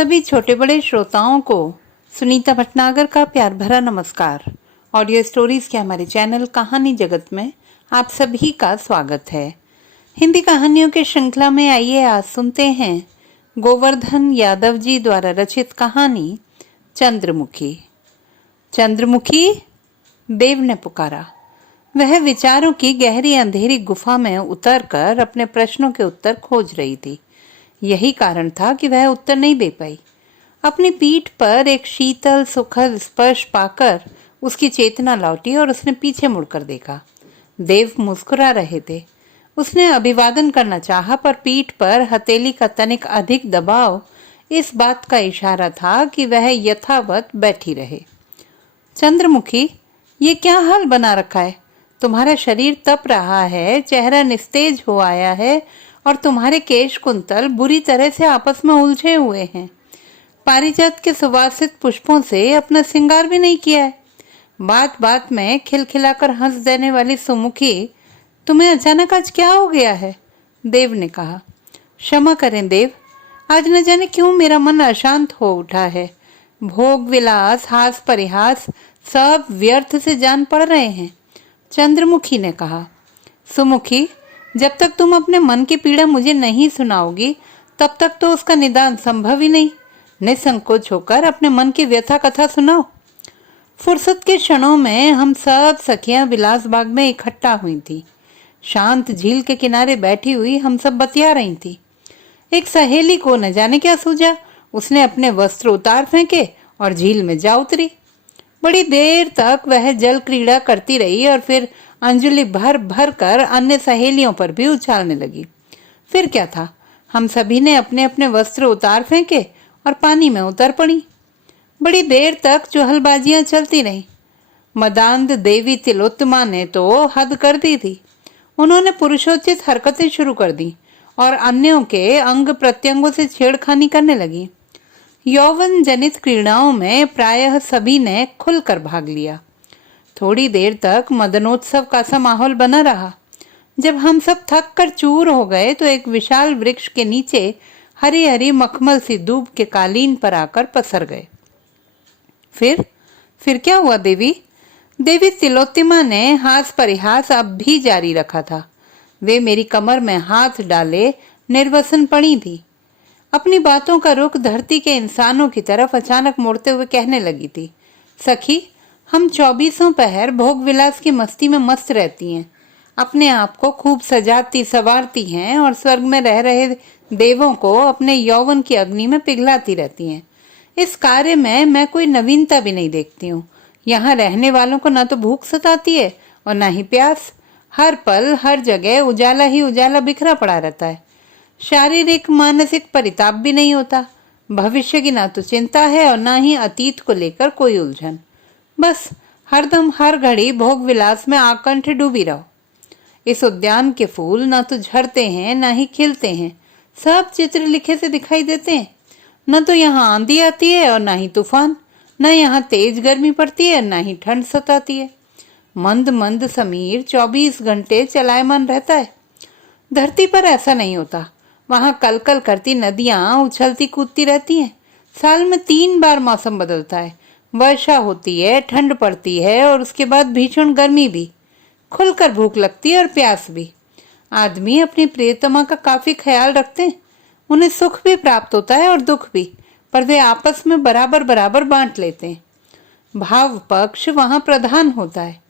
सभी छोटे बड़े श्रोताओं को सुनीता भटनागर का प्यार भरा नमस्कार। ऑडियो स्टोरीज के हमारे चैनल कहानी जगत में आप सभी का स्वागत है। हिंदी कहानियों के श्रृंखला में आइए आज सुनते हैं गोवर्धन यादव जी द्वारा रचित कहानी चंद्रमुखी। चंद्रमुखी, देव ने पुकारा। वह विचारों की गहरी अंधेरी गुफा में उतरकर अपने प्रश्नों के उत्तर खोज रही थी। यही कारण था कि वह उत्तर नहीं दे पाई। अपनी पीठ पर एक शीतल सुखद स्पर्श पाकर उसकी चेतना लौटी और उसने पीछे मुड़कर देखा। देव मुस्कुरा रहे थे। उसने अभिवादन करना चाहा, पर पीठ पर हथेली का तनिक अधिक दबाव इस बात का इशारा था कि वह यथावत बैठी रहे। चंद्रमुखी, ये क्या हाल बना रखा है? तुम्हारा शरीर तप रहा है, चेहरा निस्तेज हो आया है और तुम्हारे केश कुंतल बुरी तरह से आपस में उलझे हुए हैं। पारिजात के सुवासित पुष्पों से अपना श्रृंगार भी नहीं किया है। बात बात में खिलखिलाकर हंस देने वाली सुमुखी, तुम्हें अचानक आज क्या हो गया है? देव ने कहा। क्षमा करें देव, आज न जाने क्यों मेरा मन अशांत हो उठा है। भोग विलास, हास परिहास सब व्यर्थ से जान पड़ रहे हैं। चंद्रमुखी ने कहा। सुमुखी, जब तक तुम अपने मन की पीड़ा मुझे नहीं सुनाओगी तब तक तो उसका निदान संभव ही नहीं। निसंकोच होकर अपने मन की व्यथा कथा सुनाओ। फुर्सत के क्षणों में हम सब सखियां विलास बाग में इकट्ठा हुई थी। शांत झील के किनारे बैठी हुई हम सब बतिया रही थी। एक सहेली को न जाने क्या सूझा, उसने अपने वस्त्र उतार फेंके और झील में जा उतरी। बड़ी देर तक वह जल क्रीड़ा करती रही और फिर अंजलि भर भर कर अन्य सहेलियों पर भी उछालने लगी। फिर क्या था, हम सभी ने अपने अपने वस्त्र उतार फेंके और पानी में उतर पड़ी। बड़ी देर तक चुहलबाजियां चलती रहीं। मदांध देवी तिलोत्तमा ने तो हद कर दी थी। उन्होंने पुरुषोचित हरकतें शुरू कर दी और अन्यों के अंग प्रत्यंगों से छेड़खानी करने लगी। यौवन जनित क्रीड़ाओं में प्रायः सभी ने खुलकर भाग लिया। थोड़ी देर तक मदनोत्सव का सा माहौल बना रहा। जब हम सब थक कर चूर हो गए तो एक विशाल वृक्ष के नीचे हरी हरी मखमल सी दूब के कालीन पर आकर पसर गए। फिर क्या हुआ देवी? देवी तिलोत्तमा ने हास परिहास अब भी जारी रखा था। वे मेरी कमर में हाथ डाले निर्वसन पड़ी थी। अपनी बातों का रुख धरती के इंसानों की तरफ अचानक मुड़ते हुए कहने लगी थी। सखी, हम 24 पहर भोग विलास की मस्ती में मस्त रहती हैं, अपने आप को खूब सजाती संवारती हैं और स्वर्ग में रह रहे देवों को अपने यौवन की अग्नि में पिघलाती रहती हैं। इस कार्य में मैं कोई नवीनता भी नहीं देखती हूँ। यहाँ रहने वालों को न तो भूख सताती है और न ही प्यास। हर पल हर जगह उजाला ही उजाला बिखरा पड़ा रहता है। शारीरिक मानसिक परिताप भी नहीं होता। भविष्य की ना तो चिंता है और ना ही अतीत को लेकर कोई उलझन। बस हरदम हर घड़ी भोग विलास में आकंठ डूबी रहो। इस उद्यान के फूल ना तो झड़ते हैं ना ही खिलते हैं, सब चित्र लिखे से दिखाई देते हैं। न तो यहाँ आंधी आती है और ना ही तूफान, न यहाँ तेज गर्मी पड़ती है ना ही ठंड सताती है। मंद मंद समीर 24 घंटे चलायमान रहता है। धरती पर ऐसा नहीं होता। वहां कलकल करती नदियां उछलती कूदती रहती हैं। साल में 3 बार मौसम बदलता है। वर्षा होती है, ठंड पड़ती है और उसके बाद भीषण गर्मी भी। खुलकर भूख लगती है और प्यास भी। आदमी अपनी प्रियतमा का काफी ख्याल रखते हैं। उन्हें सुख भी प्राप्त होता है और दुख भी, पर वे आपस में बराबर बराबर बांट लेते हैं। भाव पक्ष वहां प्रधान होता है।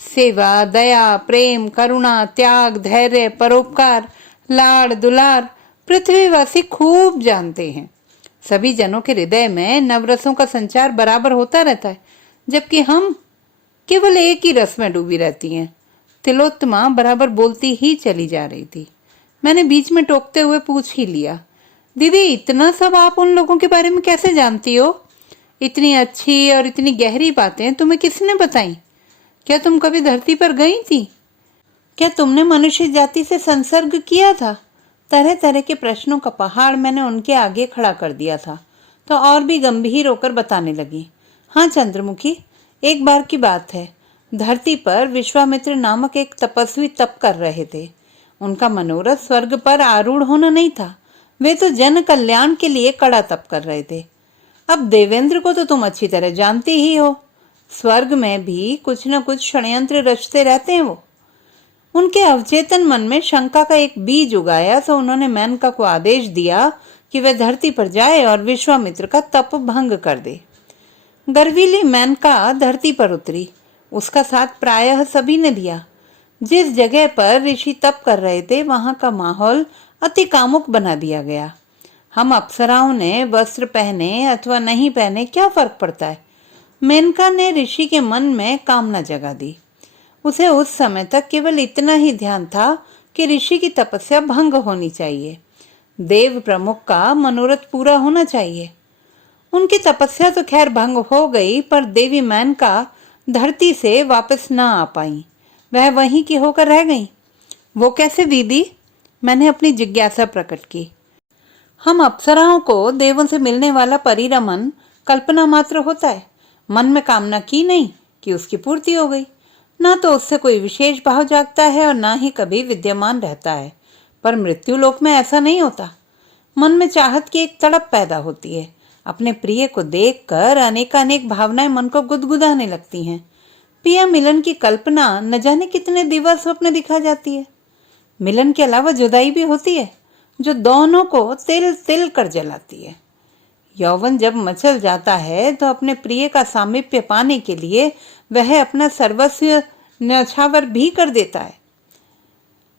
सेवा, दया, प्रेम, करुणा, त्याग, धैर्य, परोपकार, लाड़ दुलार पृथ्वीवासी खूब जानते हैं। सभी जनों के हृदय में नवरसों का संचार बराबर होता रहता है, जबकि हम केवल एक ही रस में डूबी रहती हैं। तिलोत्तमा बराबर बोलती ही चली जा रही थी। मैंने बीच में टोकते हुए पूछ ही लिया, दीदी, इतना सब आप उन लोगों के बारे में कैसे जानती हो? इतनी अच्छी और इतनी गहरी बातें तुम्हें किसने बताई? क्या तुम कभी धरती पर गई थी? क्या तुमने मनुष्य जाति से संसर्ग किया था? तरह तरह के प्रश्नों का पहाड़ मैंने उनके आगे खड़ा कर दिया था, तो और भी गंभीर होकर बताने लगी। हाँ चंद्रमुखी, एक बार की बात है। धरती पर विश्वामित्र नामक एक तपस्वी तप कर रहे थे। उनका मनोरथ स्वर्ग पर आरूढ़ होना नहीं था। वे तो जन कल्याण के लिए कड़ा तप कर रहे थे। अब देवेंद्र को तो तुम अच्छी तरह जानती ही हो, स्वर्ग में भी कुछ न कुछ षड्यंत्र रचते रहते हैं वो। उनके अवचेतन मन में शंका का एक बीज उगाया तो उन्होंने मेनका को आदेश दिया कि वह धरती पर जाए और विश्वामित्र का तप भंग कर दे। गर्वीली मेनका धरती पर उतरी। उसका साथ प्रायः सभी ने दिया। जिस जगह पर ऋषि तप कर रहे थे वहां का माहौल अति कामुक बना दिया गया। हम अप्सराओं ने वस्त्र पहने अथवा नहीं पहने क्या फर्क पड़ता है। मेनका ने ऋषि के मन में कामना जगा दी। उसे उस समय तक केवल इतना ही ध्यान था कि ऋषि की तपस्या भंग होनी चाहिए, देव प्रमुख का मनोरथ पूरा होना चाहिए। उनकी तपस्या तो खैर भंग हो गई, पर देवी मेनका धरती से वापस न आ पाई। वह वहीं की होकर रह गई। वो कैसे दीदी? मैंने अपनी जिज्ञासा प्रकट की। हम अप्सराओं को देवों से मिलने वाला परिरमन कल्पना मात्र होता है। मन में कामना की नहीं कि उसकी पूर्ति हो गई। ना तो उससे कोई विशेष भाव जागता है और ना ही कभी विद्यमान रहता है। पर मृत्यु लोक में ऐसा नहीं होता। मन में चाहत की एक तड़प पैदा होती है। अपने प्रिय को देखकर अनेकानेक भावनाएं मन को गुदगुदाने लगती हैं। पिया मिलन की कल्पना न जाने कितने दिवस स्वप्न दिखा जाती है। मिलन के अलावा जुदाई भी होती है, जो दोनों को तिल तिल कर जलाती है। यौवन जब मचल जाता है तो अपने प्रिय का सामीप्य पाने के लिए वह अपना सर्वस्व न्यौछावर भी कर देता है।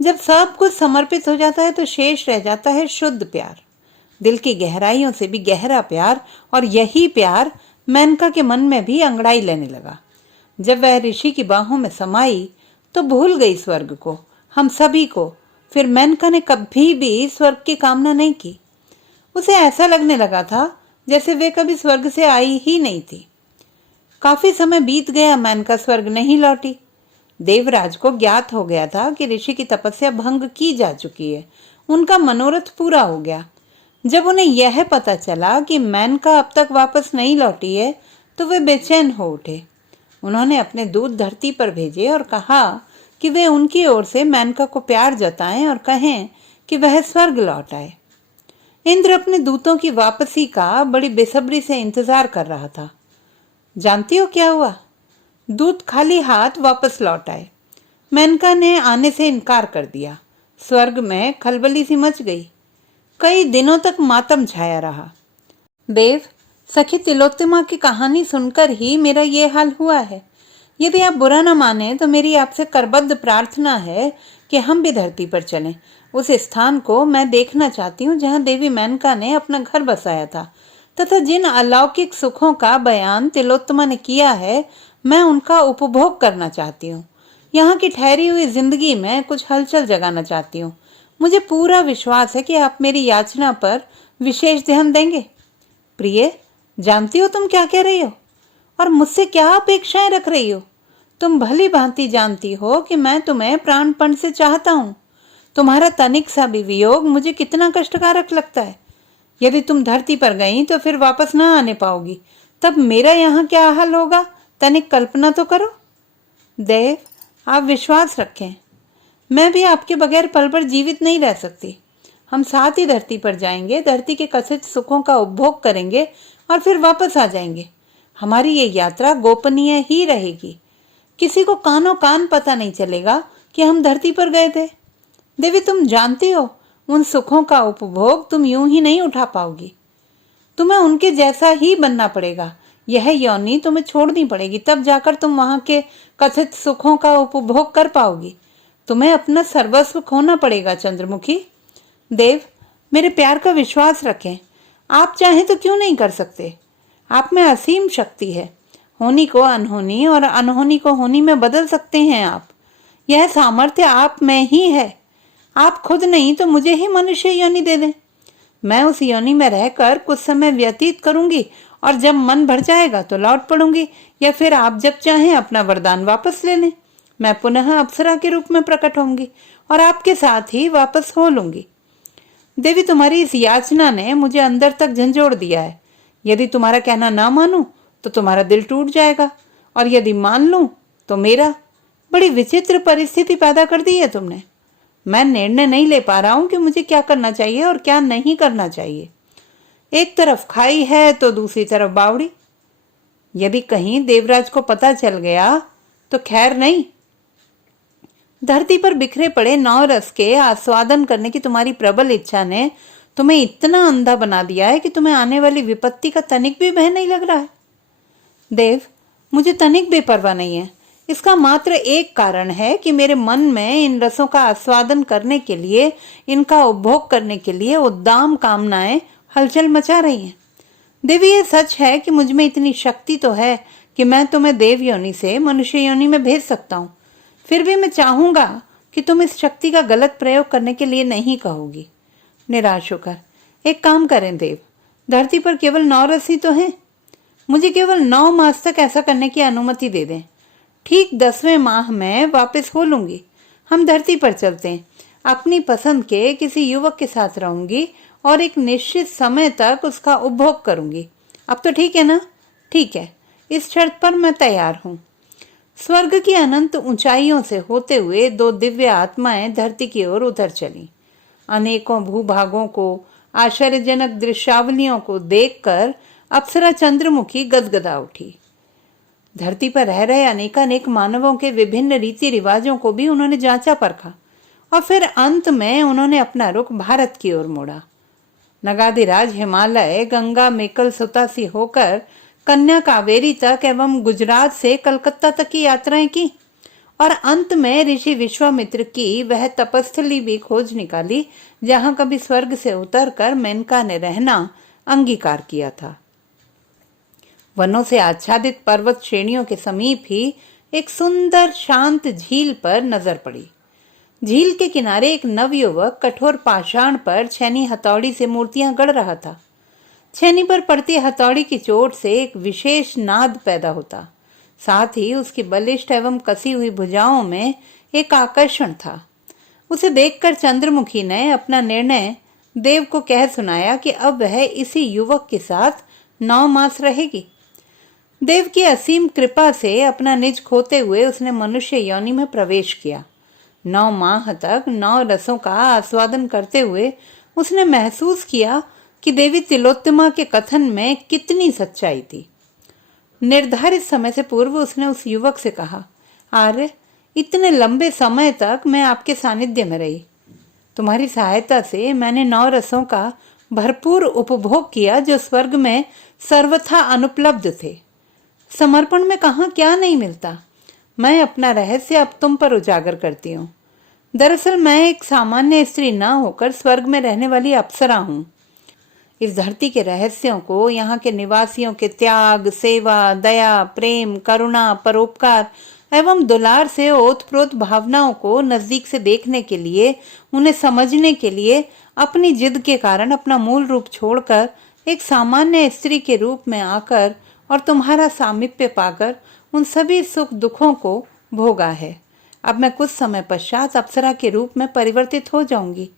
जब सब कुछ समर्पित हो जाता है तो शेष रह जाता है शुद्ध प्यार, दिल की गहराइयों से भी गहरा प्यार। और यही प्यार मेनका के मन में भी अंगड़ाई लेने लगा। जब वह ऋषि की बाहों में समाई तो भूल गई स्वर्ग को, हम सभी को। फिर मेनका ने कभी भी स्वर्ग की कामना नहीं की। उसे ऐसा लगने लगा था जैसे वे कभी स्वर्ग से आई ही नहीं थी। काफी समय बीत गया, मेनका स्वर्ग नहीं लौटी। देवराज को ज्ञात हो गया था कि ऋषि की तपस्या भंग की जा चुकी है, उनका मनोरथ पूरा हो गया। जब उन्हें यह पता चला कि मेनका अब तक वापस नहीं लौटी है तो वे बेचैन हो उठे। उन्होंने अपने दूत धरती पर भेजे और कहा कि वे उनकी ओर से मेनका को प्यार जताएं और कहें कि वह स्वर्ग लौट आए। इंद्र अपने दूतों की वापसी का बड़ी बेसब्री से इंतजार कर रहा था। जानती हो क्या हुआ? दूत खाली हाथ वापस लौट आए। मेनका ने आने से इनकार कर दिया। स्वर्ग में खलबली सी मच गई। कई दिनों तक मातम छाया रहा। देव, सखी तिलोत्तमा की कहानी सुनकर ही मेरा ये हाल हुआ है। यदि आप बुरा न माने तो मेरी आपसे करबद्ध प्रार्थना है कि हम भी धरती पर चलें। उस स्थान को मैं देखना चाहती हूँ जहाँ देवी मेनका ने अपना घर बसाया था, तथा जिन अलौकिक सुखों का बयान तिलोत्तमा ने किया है, मैं उनका उपभोग करना चाहती हूँ। यहाँ की ठहरी हुई जिंदगी में कुछ हलचल जगाना चाहती हूँ। मुझे पूरा विश्वास है कि आप मेरी याचना पर विशेष ध्यान देंगे। प्रिय, जानती हो तुम क्या कह रही हो और मुझसे क्या अपेक्षाएं रख रही हो। तुम भली भांति जानती हो कि मैं तुम्हें प्राणपण से चाहता हूँ। तुम्हारा तनिक सा भी वियोग मुझे कितना कष्टकारक लगता है। यदि तुम धरती पर गई तो फिर वापस न आने पाओगी, तब मेरा यहाँ क्या हाल होगा, तनिक कल्पना तो करो। देव, आप विश्वास रखें, मैं भी आपके बगैर पल भर जीवित नहीं रह सकती। हम साथ ही धरती पर जाएंगे, धरती के कथित सुखों का उपभोग करेंगे और फिर वापस आ जाएंगे। हमारी ये यात्रा गोपनीय ही रहेगी। किसी को कानों कान पता नहीं चलेगा कि हम धरती पर गए थे। देवी, तुम जानती हो उन सुखों का उपभोग तुम यूं ही नहीं उठा पाओगी। तुम्हें उनके जैसा ही बनना पड़ेगा। यह योनि तुम्हें छोड़नी पड़ेगी, तब जाकर तुम वहां के कथित सुखों का उपभोग कर पाओगी। तुम्हें अपना सर्वस्व खोना पड़ेगा चंद्रमुखी। देव, मेरे प्यार का विश्वास रखें। आप चाहें तो क्यों नहीं कर सकते। आप में असीम शक्ति है। होनी को अनहोनी और अनहोनी को होनी में बदल सकते हैं आप। यह सामर्थ्य आप में ही है। आप खुद नहीं तो मुझे ही मनुष्य योनि दे दें। मैं उस योनि में रहकर कुछ समय व्यतीत करूंगी और जब मन भर जाएगा तो लौट पड़ूंगी, या फिर आप जब चाहें अपना वरदान वापस ले लें। मैं पुनः अप्सरा के रूप में प्रकट होंगी और आपके साथ ही वापस हो लूंगी। देवी, तुम्हारी इस याचना ने मुझे अंदर तक झंझोड़ दिया है। यदि तुम्हारा कहना ना मानूं तो तुम्हारा दिल टूट जाएगा, और यदि मान लूं तो मेरा। बड़ी विचित्र परिस्थिति पैदा कर दी है तुमने। मैं निर्णय नहीं ले पा रहा हूं कि मुझे क्या करना चाहिए और क्या नहीं करना चाहिए। एक तरफ खाई है तो दूसरी तरफ बावड़ी। यदि कहीं देवराज को पता चल गया तो खैर नहीं। धरती पर बिखरे पड़े नौ रस के आस्वादन करने की तुम्हारी प्रबल इच्छा ने तुम्हें इतना अंधा बना दिया है कि तुम्हें आने वाली विपत्ति का तनिक भी भय नहीं लग रहा है। देव, मुझे तनिक बेपरवाह नहीं है। इसका मात्र एक कारण है कि मेरे मन में इन रसों का आस्वादन करने के लिए, इनका उपभोग करने के लिए उद्दाम कामनाएं हलचल मचा रही हैं। देवी, ये सच है कि मुझ में इतनी शक्ति तो है कि मैं तुम्हें देव योनि से मनुष्य योनि में भेज सकता हूँ। फिर भी मैं चाहूंगा कि तुम इस शक्ति का गलत प्रयोग करने के लिए नहीं कहोगी। निराश होकर, एक काम करें देव, धरती पर केवल 9 रस ही तो हैं। मुझे केवल 9 मास तक ऐसा करने की अनुमति दे दें। ठीक 10वें माह में वापस हो लूंगी। हम धरती पर चलते हैं। अपनी पसंद के किसी युवक के साथ रहूंगी और एक निश्चित समय तक उसका उपभोग करूंगी। अब तो ठीक है ना? ठीक है, इस शर्त पर मैं तैयार हूं। स्वर्ग की अनंत ऊंचाइयों से होते हुए 2 दिव्य आत्माएं धरती की ओर उतर चली। अनेकों भूभागों को, आश्चर्यजनक दृश्यावलियों को देखकर अप्सरा चंद्रमुखी गदगदा उठी। धरती पर रह रहे अनेकानेक मानवों के विभिन्न रीति रिवाजों को भी उन्होंने जांचा परखा और फिर अंत में उन्होंने अपना रुख भारत की ओर मोड़ा। नगाधिराज हिमालय, गंगा मेकल सुता सी होकर कन्या कावेरी तक एवं गुजरात से कलकत्ता तक की यात्राएं की और अंत में ऋषि विश्वामित्र की वह तपस्थली भी खोज निकाली जहां कभी स्वर्ग से उतरकर मेनका ने रहना अंगीकार किया था। वनों से आच्छादित पर्वत श्रेणियों के समीप ही एक सुंदर शांत झील पर नजर पड़ी। झील के किनारे एक नवयुवक कठोर पाषाण पर छैनी हथौड़ी से मूर्तियां गढ़ रहा था। छैनी पर पड़ती हथौड़ी की चोट से एक विशेष नाद पैदा होता। साथ ही उसकी बलिष्ठ एवं कसी हुई भुजाओं में एक आकर्षण था। उसे देखकर चंद्रमुखी ने अपना निर्णय देव को कह सुनाया कि अब वह इसी युवक के साथ 9 मास रहेगी। देव की असीम कृपा से अपना निज खोते हुए उसने मनुष्य योनि में प्रवेश किया। 9 माह तक 9 रसों का आस्वादन करते हुए उसने महसूस किया कि देवी तिलोत्तमा के कथन में कितनी सच्चाई थी। निर्धारित समय से पूर्व उसने उस युवक से कहा, आर्य, इतने लंबे समय तक मैं आपके सानिध्य में रही। तुम्हारी सहायता से मैंने 9 रसों का भरपूर उपभोग किया जो स्वर्ग में सर्वथा अनुपलब्ध थे। समर्पण में कहाँ क्या नहीं मिलता। मैं अपना रहस्य अब तुम पर उजागर करती हूँ। दरअसल मैं एक सामान्य स्त्री न होकर स्वर्ग में रहने वाली अप्सरा हूँ। इस धरती के रहस्यों को, यहाँ के निवासियों के त्याग, सेवा, दया, प्रेम, करुणा, परोपकार एवं दुलार से ओतप्रोत भावनाओं को नजदीक से देखने के लिए, उन्हें समझने के लिए अपनी जिद के कारण अपना मूल रूप छोड़कर एक सामान्य स्त्री के रूप में आकर और तुम्हारा सामीप्य पाकर उन सभी सुख दुखों को भोगा है। अब मैं कुछ समय पश्चात अप्सरा के रूप में परिवर्तित हो जाऊंगी।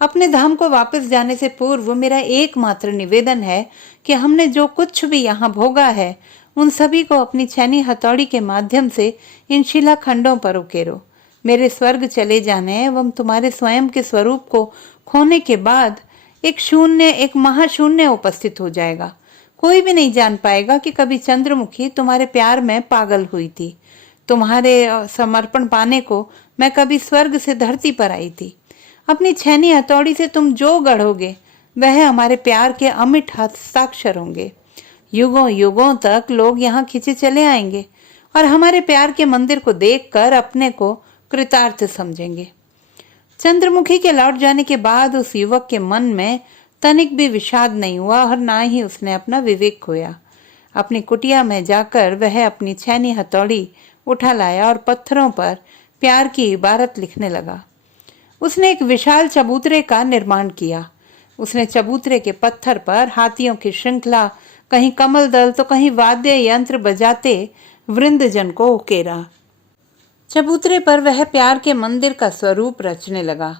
अपने धाम को वापस जाने से पूर्व मेरा एकमात्र निवेदन है कि हमने जो कुछ भी यहाँ भोगा है उन सभी को अपनी छैनी हथौड़ी के माध्यम से इन शिलाखंडों पर उकेरो। मेरे स्वर्ग चले जाने एवं तुम्हारे स्वयं के स्वरूप को खोने के बाद एक महाशून्य उपस्थित हो जाएगा। कोई भी नहीं जान पाएगा कि कभी चंद्रमुखी तुम्हारे प्यार में पागल हुई थी। तुम्हारे समर्पण पाने को मैं कभी स्वर्ग से धरती पर आई थी। अपनी छैनी हथौड़ी से तुम जो गढ़ोगे वह हमारे प्यार के अमिट हस्ताक्षर होंगे। युगों युगों तक लोग यहाँ खिंचे चले आएंगे और हमारे प्यार के मंदिर को देखकर अपने को कृतार्थ समझेंगे। चंद्रमुखी के लौट जाने के बाद उस युवक के मन में तनिक भी विषाद नहीं हुआ और ना ही उसने अपना विवेक खोया। अपनी कुटिया में जाकर वह अपनी छैनी हथौड़ी उठा लाया और पत्थरों पर प्यार की इबारत लिखने लगा। उसने एक विशाल चबूतरे का निर्माण किया। उसने चबूतरे के पत्थर पर हाथियों की श्रृंखला, कहीं कमल दल तो कहीं वाद्य यंत्र बजाते वृंदजन को उकेरा। चबूतरे पर वह प्यार के मंदिर का स्वरूप रचने लगा।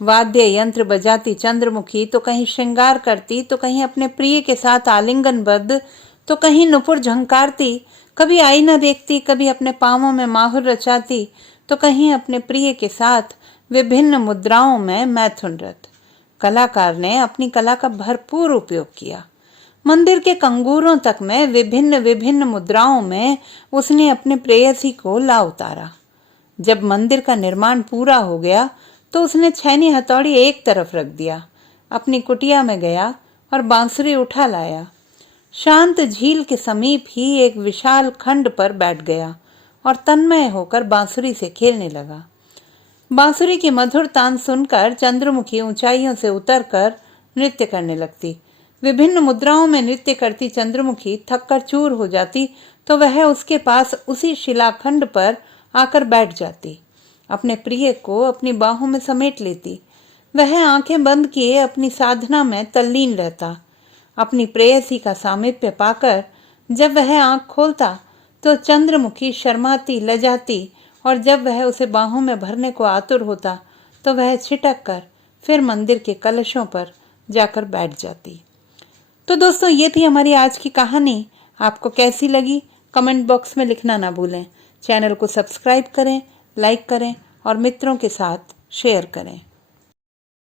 वाद्य यंत्र बजाती चंद्रमुखी तो कहीं श्रृंगार करती, तो कहीं अपने प्रिय के साथ आलिंगनबद्ध, तो कहीं नुपुर झंकारती, कभी आईना देखती, कभी अपने पांवों में माहुर रचाती, तो कहीं अपने प्रिय के साथ विभिन्न मुद्राओं में मैथुन नृत्य। कलाकार ने अपनी कला का भरपूर उपयोग किया। मंदिर के कंगूरों तक में विभिन्न विभिन्न मुद्राओं में उसने अपने प्रेयसी को ला उतारा। जब मंदिर का निर्माण पूरा हो गया तो उसने छैनी हथौड़ी एक तरफ रख दिया, अपनी कुटिया में गया और बांसुरी उठा लाया। शांत झील के समीप ही एक विशाल खंड पर बैठ गया और तन्मय होकर बांसुरी से खेलने लगा। बांसुरी की मधुर तान सुनकर चंद्रमुखी ऊंचाइयों से उतरकर नृत्य करने लगती। विभिन्न मुद्राओं में नृत्य करती चंद्रमुखी थककर चूर हो जाती तो वह उसके पास उसी शिलाखंड पर आकर बैठ जाती। अपने प्रिय को अपनी बाहों में समेट लेती। वह आंखें बंद किए अपनी साधना में तल्लीन रहता। अपनी प्रेयसी का सामीप्य पाकर जब वह आंख खोलता तो चंद्रमुखी शर्माती, लजाती और जब वह उसे बाहों में भरने को आतुर होता तो वह छिटक कर फिर मंदिर के कलशों पर जाकर बैठ जाती। तो दोस्तों, ये थी हमारी आज की कहानी। आपको कैसी लगी कमेंट बॉक्स में लिखना ना भूलें। चैनल को सब्सक्राइब करें, लाइक करें और मित्रों के साथ शेयर करें।